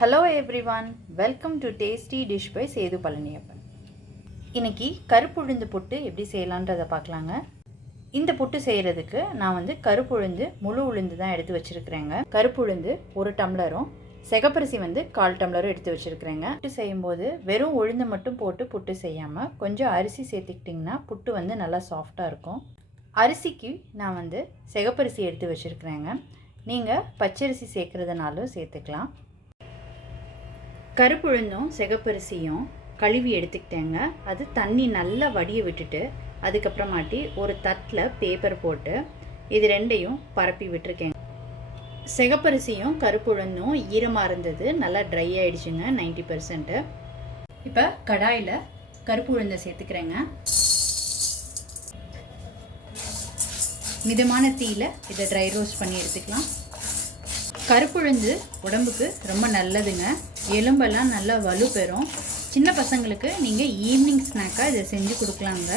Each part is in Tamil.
Hello everyone welcome to tasty dish by Sethu Palaniappan இன்றைக்கி கருப்புழுந்து புட்டு எப்படி செய்யலான்றதை பார்க்கலாங்க. இந்த புட்டு செய்கிறதுக்கு நான் வந்து கருப்புழுந்து முழு உளுந்து தான் எடுத்து வச்சுருக்கிறேங்க. கருப்புழுந்து ஒரு டம்ளரும் செகப்பரிசி வந்து கால் டம்ளரும் எடுத்து வச்சுருக்கிறேங்க. புட்டு செய்யும்போது வெறும் உளுந்து மட்டும் போட்டு புட்டு செய்யாமல் கொஞ்சம் அரிசி சேர்த்துக்கிட்டிங்கன்னா புட்டு வந்து நல்லா சாஃப்டாக இருக்கும். அரிசிக்கு நான் வந்து செகப்பரிசி எடுத்து வச்சுருக்கிறேங்க. நீங்கள் பச்சரிசி சேர்க்குறதுனாலும் சேர்த்துக்கலாம். கருப்புழுந்தும் சிகப்பரிசியும் கழுவி எடுத்துக்கிட்டேங்க. அது தண்ணி நல்லா வடிய விட்டுட்டு அதுக்கப்புறமாட்டி ஒரு தட்டில் பேப்பர் போட்டு இது ரெண்டையும் பரப்பி விட்டுருக்கேங்க. சிகப்பரிசியும் கருப்புழுந்தும் ஈரமாக இருந்தது. நல்லா ட்ரை ஆகிடுச்சுங்க நைன்டி பர்சன்ட்டு இப்போ கடாயில் கருப்பு உளுந்தை சேர்த்துக்கிறேங்க. மிதமான தீயில் இதை ட்ரை ரோஸ்ட் பண்ணி எடுத்துக்கலாம். கருப்புழுந்து உடம்புக்கு ரொம்ப நல்லதுங்க. எலும்பெல்லாம் நல்லா வலு பெறும். சின்ன பசங்களுக்கு நீங்கள் ஈவினிங் ஸ்நாக்காக இதை செஞ்சு கொடுக்கலாங்க.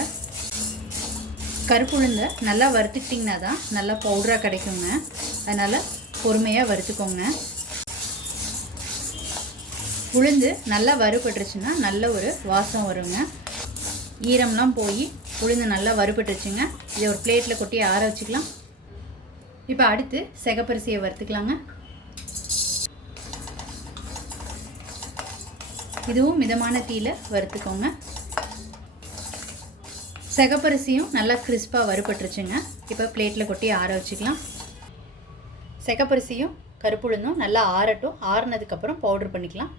கருப்புழுந்தை நல்லா வறுத்துக்கிட்டிங்கன்னா தான் நல்லா பவுடராக கிடைக்குங்க. அதனால் பொறுமையாக வறுத்துக்கோங்க. உளுந்து நல்லா வறுபட்டுருச்சுன்னா நல்ல ஒரு வாசம் வருங்க. ஈரம்லாம் போய் உளுந்து நல்லா வறுபட்டுருச்சுங்க. இதை ஒரு பிளேட்டில் கொட்டி ஆற வச்சுக்கலாம். இப்போ அடுத்து செகப்பரிசியை வறுத்துக்கலாங்க. இதுவும் மிதமான தீயில் வறுத்துக்கோங்க. செகப்பரிசியும் நல்லா கிறிஸ்பாக வறுபட்டுருச்சுங்க. இப்போ பிளேட்டில் கொட்டி ஆற வச்சுக்கலாம். செகப்பரிசியும் கருப்புளுந்தும் நல்லா ஆறட்டும். ஆறுனதுக்கப்புறம் பவுடர் பண்ணிக்கலாம்.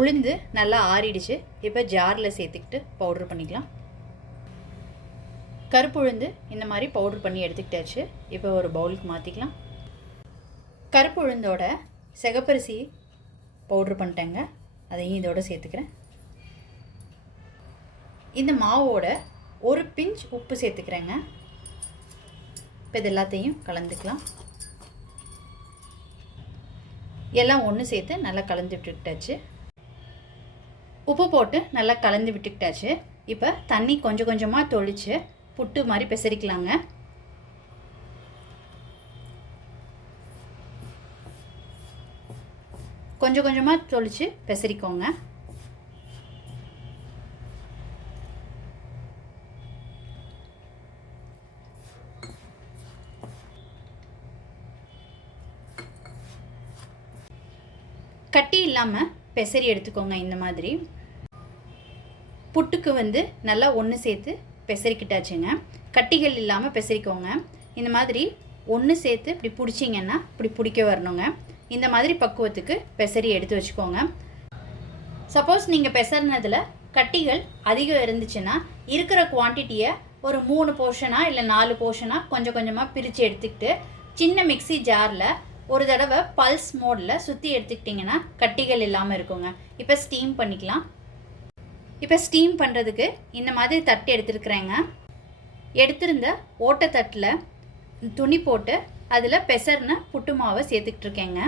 உளுந்து நல்லா ஆறிடுச்சு. இப்போ ஜாரில் சேர்த்துக்கிட்டு பவுட்ரு பண்ணிக்கலாம். கருப்பு உளுந்து இந்த மாதிரி பவுட்ரு பண்ணி எடுத்துக்கிட்டாச்சு. இப்போ ஒரு பவுலுக்கு மாற்றிக்கலாம் கருப்பு உளுந்தோட செகப்பரிசி பவுட்ரு பண்ணிட்டேங்க. அதையும் இதோட சேர்த்துக்கிறேன். இந்த மாவோட ஒரு பிஞ்ச் உப்பு சேர்த்துக்கிறேங்க. இப்போ இது எல்லாத்தையும் கலந்துக்கலாம். எல்லாம் ஒன்று சேர்த்து நல்லா கலந்து விட்டுக்கிட்டாச்சு. உப்பு போட்டு நல்லா கலந்து விட்டுக்கிட்டாச்சு. இப்போ தண்ணி கொஞ்சம் கொஞ்சமாக தொளித்து புட்டு மாதிரி பெசரிக்கலாங்க. கொஞ்சம் கொஞ்சமாக தொளிச்சு பெசரிக்கோங்க. கட்டி இல்லாமல் பெசரி எடுத்துக்கோங்க இந்த மாதிரி. புட்டுக்கு வந்து நல்லா ஒன்று சேர்த்து பெசரிக்கிட்டாச்சுங்க. கட்டிகள் இல்லாமல் பெசரிக்கோங்க. இந்த மாதிரி ஒன்று சேர்த்து இப்படி பிடிச்சிங்கன்னா இப்படி பிடிக்க வரணுங்க. இந்த மாதிரி பக்குவத்துக்கு பெசரி எடுத்து வச்சுக்கோங்க. சப்போஸ் நீங்கள் பெசறினதில் கட்டிகள் அதிகம் இருந்துச்சுன்னா இருக்கிற குவான்டிட்டியை ஒரு மூணு போர்ஷனாக இல்லை நாலு போர்ஷனாக கொஞ்சம் கொஞ்சமாக பிரித்து எடுத்துக்கிட்டு சின்ன மிக்சி ஜாரில் ஒரு தடவை பல்ஸ் மோடில் சுற்றி எடுத்துக்கிட்டிங்கன்னா கட்டிகள் இல்லாமல் இருக்குங்க. இப்போ ஸ்டீம் பண்ணிக்கலாம். இப்போ ஸ்டீம் பண்ணுறதுக்கு இந்த மாதிரி தட்டு எடுத்துருக்குறேங்க. எடுத்திருந்த ஓட்டத்தட்டில் துணி போட்டு அதில் பெசர்னு புட்டு மாவை சேர்த்துக்கிட்டு இருக்கேங்க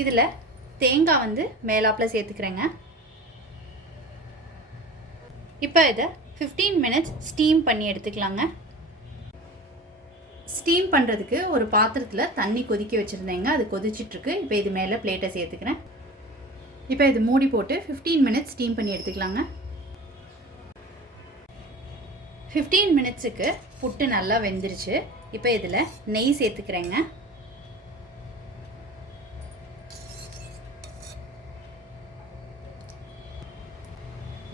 இதில் தேங்காய் வந்து மேலாப்பில் சேர்த்துக்கிறேங்க. இப்போ இதை ஃபிஃப்டீன் மினிட்ஸ் ஸ்டீம் பண்ணி எடுத்துக்கலாங்க. ஸ்டீம் பண்ணுறதுக்கு ஒரு பாத்திரத்தில் தண்ணி கொதிக்க வச்சுருந்தேங்க. அது கொதிச்சிட்ருக்கு. இப்போ இது மேலே பிளேட்டை சேர்த்துக்கிறேன். இப்போ இது மூடி போட்டு ஃபிஃப்டீன் மினிட்ஸ் ஸ்டீம் பண்ணி எடுத்துக்கலாங்க. ஃபிஃப்டீன் மினிட்ஸுக்கு புட்டு நல்லா வெந்துருச்சு. இப்போ இதில் நெய் சேர்த்துக்கிறேங்க.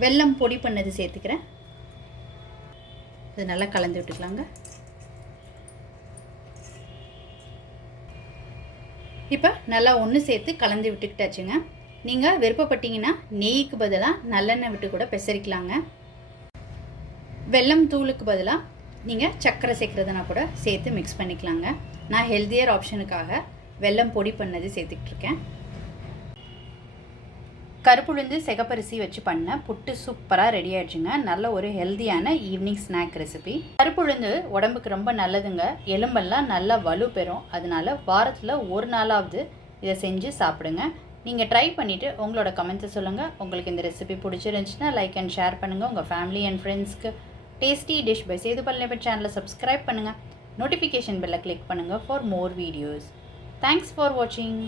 வெல்லம் பொடி பண்ணது சேர்த்துக்கிறேன். இது நல்லா கலந்து விட்டுக்கலாங்க. இப்போ நல்லா ஒன்று சேர்த்து கலந்து விட்டுக்கிட்டாச்சுங்க. நீங்கள் விருப்பப்பட்டீங்கன்னா நெய்க்கு பதிலாக நல்லெண்ணெய் விட்டு கூட பெசரிக்கலாங்க. வெல்லம் தூளுக்கு பதிலாக நீங்கள் சர்க்கரை சேர்க்குறதுனா கூட சேர்த்து மிக்ஸ் பண்ணிக்கலாங்க. நான் ஹெல்த்தியர் ஆப்ஷனுக்காக வெல்லம் பொடி பண்ணது சேர்த்துக்கிட்டுருக்கேன். கருப்புளுந்து சிகப்பரிசி வச்சு பண்ண புட்டு சூப்பராக ரெடி ஆயிடுச்சுங்க. நல்ல ஒரு ஹெல்த்தியான ஈவினிங் ஸ்நாக் ரெசிபி கருப்புளுந்து உடம்புக்கு ரொம்ப நல்லதுங்க. எலும்பெல்லாம் நல்லா வலு பெறும். அதனால வாரத்தில் ஒரு நாளாவது இதை செஞ்சு சாப்பிடுங்க. நீங்கள் ட்ரை பண்ணிவிட்டு உங்களோட கமெண்ட்ஸை சொல்லுங்கள் உங்களுக்கு இந்த ரெசிபி பிடிச்சிருந்துச்சுன்னா லைக் அண்ட் ஷேர் பண்ணுங்கள் உங்கள் ஃபேமிலி அண்ட் ஃப்ரெண்ட்ஸ்க்கு tasty dish by Sethu Palaniappan சேனலை சப்ஸ்கிரைப் பண்ணுங்கள் நோட்டிஃபிகேஷன் பெல்லை கிளிக் பண்ணுங்கள் for more videos thanks for வாட்சிங்